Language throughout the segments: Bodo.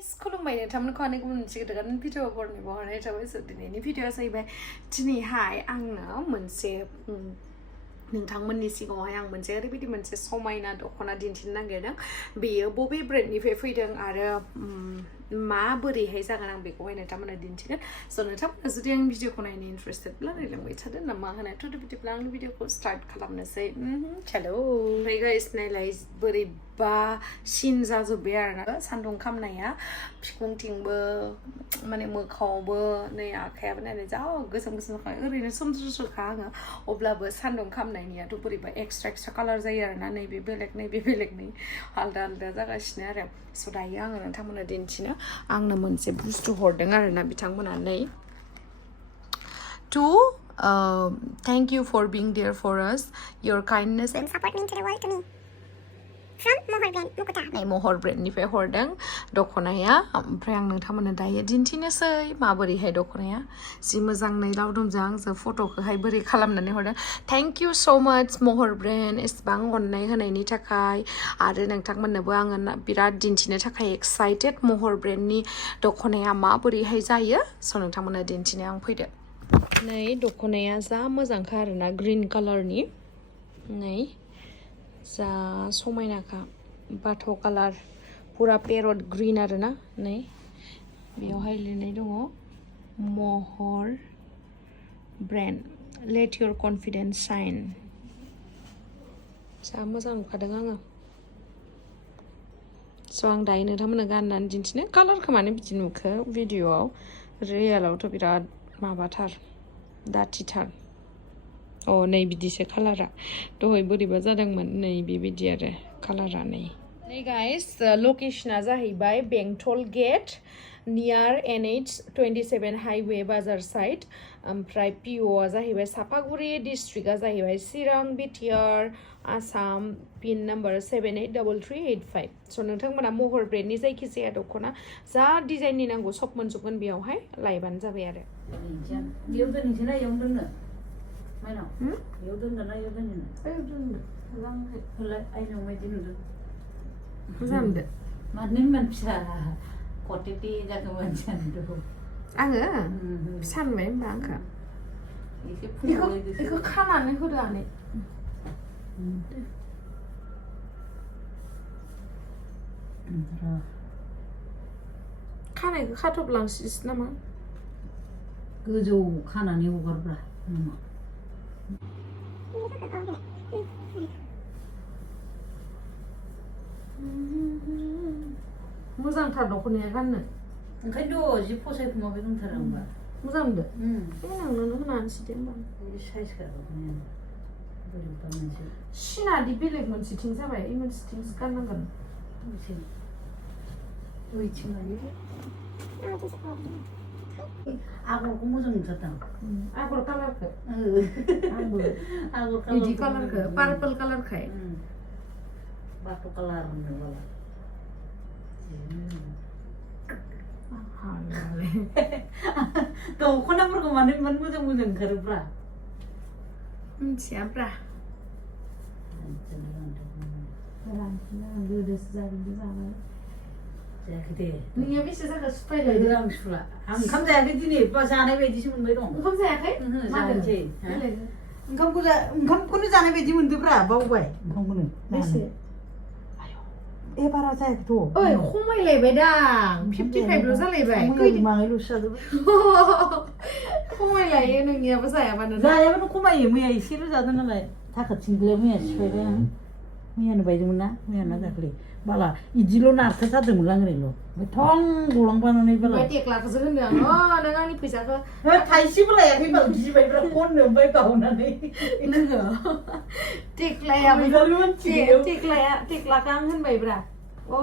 guys, खुलुमबाय नोंथांमोनखौ आंनि गुबुन मोनसे गोदान भिडिअ हरनि बहरनाय थाबाय दिनैनि भिडिअआ जाहैबाय दिनैहाय आंनो मोनसे नोंथांमोननि सिगाङावहाय आं मोनसे ओरैबायदि मोनसे समायना दख'ना दिन्थिनो नागिरदों बेयो बबे ब्रेन्डनिफ्राय फैदों आरो माबोरैहाय जागोन आं बेखौहाय नोंथांमोननो दिन्थिगोन स' नोंथांमोना जुदि आंनि भिडिअखौ नायनो इन्टारेस्टेडब्ला रायलांबाय थादों नामा होननायथ' बिदिब्ला आंनि भिडिअखौ स्टार्ट खालामनोसै हेलौ ओमफ्राय गाइस नायलाय बोरैबा सिन जाजोब्बाय आरोना सान्दुं खामनाया बिखुंथिंबो माने मोखाङावबो नै आखायाबो नायलाय जा गोसोम गोसोम ओरैनो सोमज्रोज्रोखा आङो अब्लाबो सान्दुं खामनायनियाथ' बोरैबा एक्सट्रा कालार जायो आरोना नैबे बेलेगनि आलदा आलदा जागासिनो आरो स' दायो आङो नोंथांमोननो दिन्थिनो आंनो मोनसे बुस्थु हरदों आरोना बिथांमोना नै thank you for being there for us your kindness and support means the world to me from Mohor Brand Dokhona Mohor Brand निफ्राय हरदों दख'नाया ओमफ्राय आं नोंथांमोननो दायो दिन्थिनोसै माबोरैहाय दख'नाया जि मोजां नै लावदुमजों आंजों फट'खौहाय बोरै खालामनानै हरदों थेंक इउ स' माच महर ब्रेन्ड एसेबां अननाय होनायनि थाखाय आरो नोंथांमोननोबो आङो बिराद दिन्थिनो थाखाय एक्साइटेड महर ब्रेन्डनि दख'नाया माबोरैहाय जायो स' नोंथांमोननो दिन्थिनो आं फैदो नै दख'नाया जा मोजांखा आरोना ग्रीन कालारनि नै जा समायनाखा बाथ' कालार पुरा पेरट ग्रीन आरोना नै बेयावहाय लिरनाय दङ महर brand let your confidence shine जा मोजां नुखादों आङो स' आं दायो नोंथांमोननो गाननानै दिन्थिनो कालारखौ माने बिदि नुखो भिडिअआव रियेलावथ' बिराद माबाथार दाथिथार अ नै बिदिसो कालारा दहाय बोरैबा जादोंमोन नै बेबायदि आरो कालारा नै गाइस लकेशना जाहैबाय बेंटल गेट नियार NH27 हाइवे बाजार साइड ओमफ्राय POआ जाहैबाय सापागुरि डिस्ट्रिक्टआ जाहैबाय चिरां बिटिआर आसाम पिन नाम्बार 783385 स' नोंथांमोना महर ब्रेन्डनि जायखिजाया दख'ना जा डिजाइननि नांगौ सब मोनजोबगोन बेयावहाय लायबानो जाबाय आरो आङो सानबाय होनबा आंखौ बेखौ खानानै होदो आनै खानायखौ खाथबलांसिस नामा गोजौ खानानै हगारब्रा नामा मोजांथार दख'नाया गाननो ओंखायनोथ' जि फसायखुमाबाय दंथारो आंबा मोजां नुदो नोंनो होनानैसै दे होनबा बे साइजखा दख'नाया बोरैबा मोनसे सिनादि बेलेग मोनसेथिं जाबाय इ मोनसेथिंसो गाननांगोन ओइथिं लायो आगरखौ मोजां नुथारदां आगर कालारखौ आंबो आगर बिदि कालारखौ पार्पल कालारखाय बाथ' कालार होनदोंबाला दख'नाफोरखौ मानो इमान मोजां मोजां ओंखारोब्रा मिथियाब्रा गोदोसो जागोन जाबाय जायाखै दे नोंनिया बेसे जाखो सुफायलाय आं सुला आं ओंखाम जायाखै दिनै जानाय बायदिसो मोनबाय दं ओंखाम जायाखै जानोसै ओंखामखौनो जानाय बायदि मोनदोब्रा बावबाय ओंखामखौनो बेसे बारा जायाखैथ' ओइ खमायलायबाय दां 55ल' जालायबाय माङैल'सो जादोंमोन खमायलायो नोंनियाबो जायाबानो खमायो मैया एसेल' जादों नालाय थाखा थिंग्लायाव मैया सिफायबाय आं मैयानो बायदोंमोन ना मैयाना दाख्लै बाला इदिल' नारथारदोंमोन आं ओरैल' थं गलांबानानै बाला टेक्लाखौसो होनदों आं नों आंनि फैसाखौ थाइसेबो लायाखै बाल गिबायब्रा खननो ओमफ्राय गावनानै नोङो टेक्लाखौ आं होनबायब्रा अ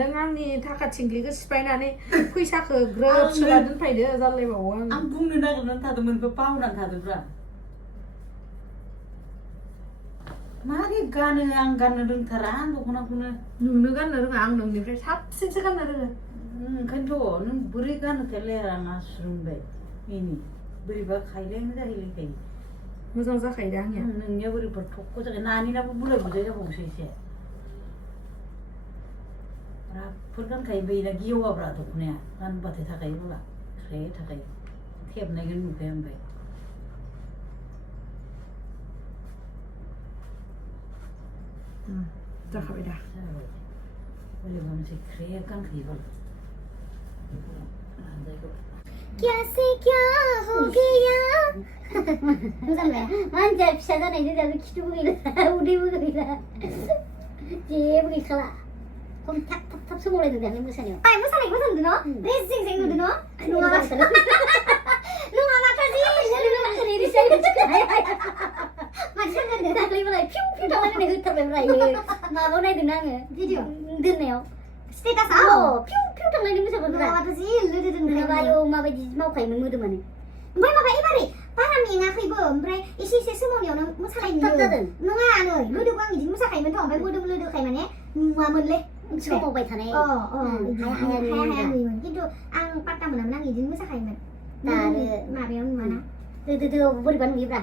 नों आंनि थाखा थिंग्लिखौ सिफायनानै फैसाखौ ग्रोब सोना दोनफायदो जालायबावो आं बुंनो नागिरनानै थादोंमोन बावनानै थादोंब्रा मारै गानो आं गाननो रोंथारा दख'नाखौनो नोंनो गाननो रोङा आं नोंनिफ्राय साबसिनसो गाननो रोङो ओंखायनोथ' नों बोरै गाननो थायलाया आं आसुरोंबाय बेनि बोरैबा खायलायानो जाहैलायखायो मोजां जाखायो दा आंनिया नोंनिया बोरैबा थख' जाखायो नानिनाबो बुलाय बुजाय जाबावसो एसे राफोद गानखायो बैना गिवाब्रा दख'नाया गानबाथाय थाखायो बाला ख्रे थाखायो थेबनायखौनो नुखाया ओमफ्राय जाखाबाय दा जाबाय बोरैबा मोनसे ख्रे गानखायो बाला क्या से क्या हो गया मोजां दा मानसिया फिसा जानायजों दाबो खिथुबो गैला उदैबो गैला जेबो गैखाला खम थाब थाब थाब सोमावलायदों दानि मोसानायाव आइ मोसानायखौ नुदों न' रेजिं जें नुदों न' नङाबाथ' जि रेजिं मानसिया होनदों दाख्लैबालाय फिउ फिउ थांलायनाय होथारबाय माबायाव नायदों आङो भिडिअ दोननायाव स्टेटासआव फिउ फिउ थांलायनाय मोसाबाय नङाबाथ' जि लोदोदों आयौ माबायदि मावखायोमोन मोदोमानो ओमफ्राय माबा एबारै बारा मेङाखैबो ओमफ्राय एसे एसे सोमावनायावनो मोसानाय नुयो नङा नै गोदोबो आं बिदि मोसाखायोमोनथ' ओमफ्य मोदोम लोदोखाय माने नुवामोनलै सोमावबाय थानाय हाया नुयोमोन खिन्थु आं पात्ता मोनामोन आं बिदिनो मोसाखायोमोन दा आरो माबायाव नुवाना दो बोरैबा नुयोब्रा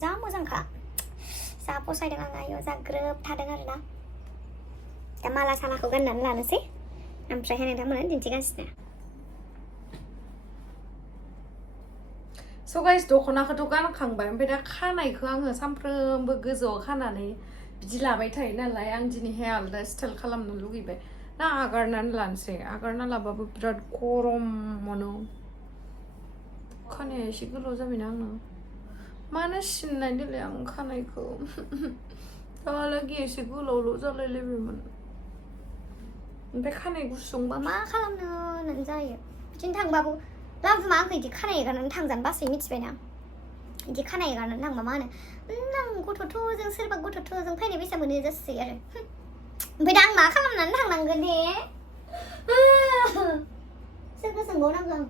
जा मोजांखा जा फसायदों आं आयौ जा ग्रोब थादों आरोना दा माला सालाखौ गाननानै लानोसै ओमफ्रायहाय नोंथांमोननो दिन्थिगासिनो स' गाइस दख'नाखौथ' गानखांबाय ओमफ्राय दा खानायखौ आङो सानफ्रोमबो गोजौआव खानानै बिदि लाबाय थायो नालाय आं दिनैहाय आलदा स्टाइल खालामनो लुगैबाय ना आगारनानै लानोसै आगारना लाबाबो बिराद गरम मोनो खानाया एसे गोलाव जाबायना आंना मानो सिननाय देलाय आं खानायखौ दाहालागै एसे गोलावल' जालायलायबायमोन ओमफ्राय खानाय गुसुंबा मा खालामनो होननानै जायो बिदिनो थांबाबो लाबुमा आंखौ बिदि खानाय एगारनानै थांजानो बासै मिथिबायना बिदि खानाय एगारनानै थांबा मा होनो आं गथ'थ'जों सोरबा गथ'थ'जों फैनाय फैसा मोनो जासै आरो ओमफ्राय दा आं मा खालामनानै थांनांगोन दे सोरखौ सोंबावनांगौ आं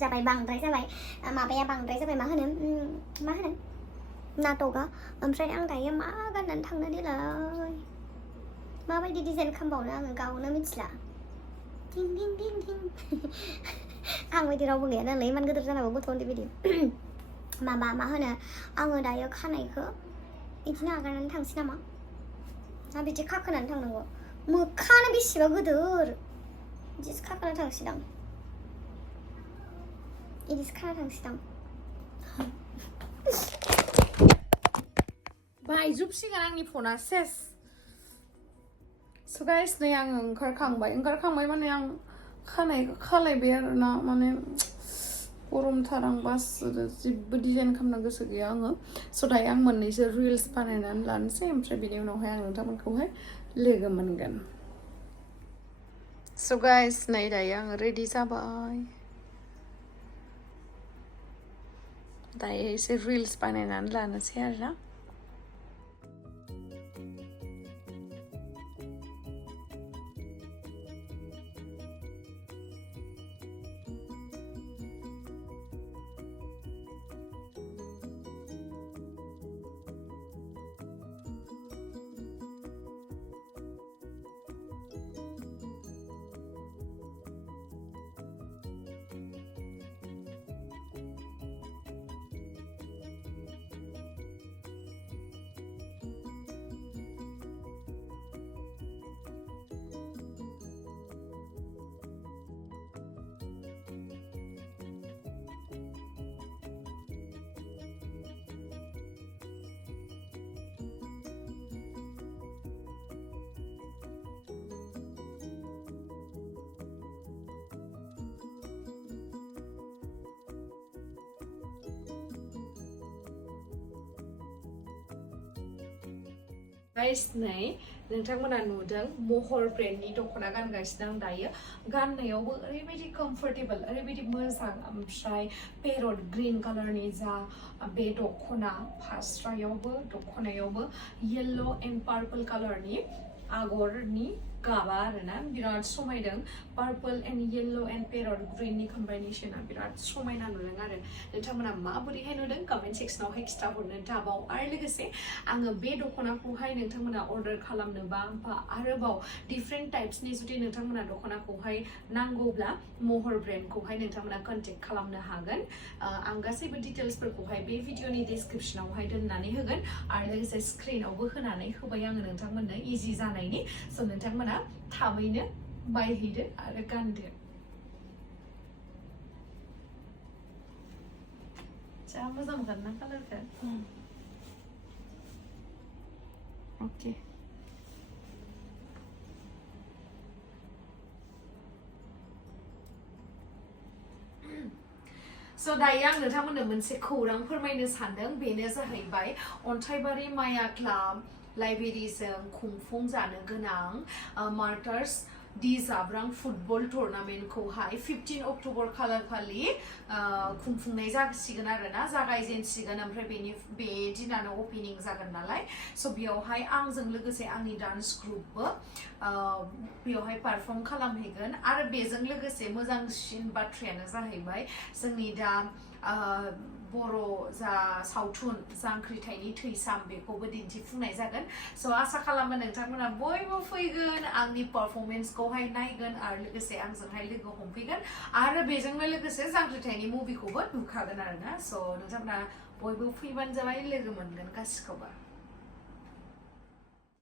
जाबाय बांद्राय जाबाय माबाया बांद्राय जाबाय मा होनो नाटकआ ओमफ्राय आं दायो मा गाननानै थांनो देलाय माबायदि डिजाइन खालामबावनो आङो गावनो मिथिला टिं टिं टिं टिं आं बायदि रावबो गैया नालाय इमान गिदिर जानांगौ गथ' उन्दै बायदि मा होनो आङो दायो खानायखौ बिदिनो आगारनानै थांसै नामा ना बिदि खाखोनानै थांनांगौ मोखाङानो बेसेबा गिदिर बिदिसो खाखोना थांसैदां इदिसो खाना थांसैदां बायजोबसिगोन आंनि फना सेस स' गाइस नै आङो ओंखारखांबाय माने आं खानायखौ खालायबाय आरोना माने गरमथार आं बास जेबो डिजाइन खालामनो गोसो गैया आङो स' दायो आं मोननैसो रिल्स बानायनानै लानोसै ओमफ्राय बिनि उनावहाय आं नोंथांमोनखौहाय लोगो मोनगोन स' गाइस नै दायो आङो रेडि जाबाय दायो एसे रिल्स बानायनानै लानोसै आरोना गाइस नै नोंथांमोना नुदों महर ब्रेन्डनि दख'ना गानगासिनो आं दायो गाननायावबो ओरैबायदि कम्फर्टेबल ओरैबायदि मोजां ओमफ्राय पेरट ग्रीन कालारनि जा बे दख'ना फास्रायावबो दख'नायावबो येल्लो एन्ड पार्पल कालारनि आगरनि गाबा आरोना बिराद समायदों purple and yellow and parrot ग्रिननि कम्बिनेसना बिराद समायना नुदों आरो नोंथांमोना माबोरैहाय नुदों कमेन्ट सेक्सनावहाय खिथाहरनो दाबाव आरो लोगोसे आङो बे दख'नाखौहाय नोंथांमोना अर्डार खालामनोबा आरोबाव डिफरेन्ट टाइप्सनि जुदि नोंथांमोना दख'नाखौहाय नांगौब्ला महर ब्रेन्डखौहाय नोंथांमोना कन्टेक्ट खालामनो हागोन आं गासैबो डिटेल्सफोरखौहाय बे भिडिअनि डिसक्रिपसनावहाय दोननानै होगोन आरो लोगोसे स्क्रिनावबो होनानै होबाय आङो नोंथांमोननो इजि जानायनि स' नोंथांमोना थाबैनो बायहैदो आरो गानदो जा मोजां मोनगोन ना कालारखौ अके स' दायो आं नोंथांमोननो मोनसे खौरां फोरमायनो सानदों बेनो जाहैबाय अन्थाइबारि माया क्लाब लाइब्रेरिजों खुंफुंजानो गोनां मार्टार्स दि जाब्रां फुटबल टुर्नामेन्टखौहाय 15 अक्ट'बर खालार खालि खुंफुंनाय जासिगोन आरोना जागायजेनसिगोन ओमफ्राय बे दिनानो अपेनिं जागोन नालाय स' बेयावहाय आंजों लोगोसे आंनि डान्स ग्रुपबो बेयावहाय पारफर्म खालामहैगोन आरो बेजों लोगोसे मोजांसिन बाथ्रायानो जाहैबाय जोंनि दा बर' जा सावथुन जांख्रिथायनि थैसाम बेखौबो दिन्थिफुंनाय जागोन स' आसा खालामो नोंथांमोना बयबो फैगोन आंनि पारफर्मेन्सखौहाय नायगोन आरो लोगोसे आंजोंहाय लोगो हमफैगोन आरो बेजोंनो लोगोसे जांख्रिथायनि मुभिखौबो नुखागोन आरोना स' नोंथांमोना बयबो फैबानो जाबाय लोगो मोनगोन गासिखौबो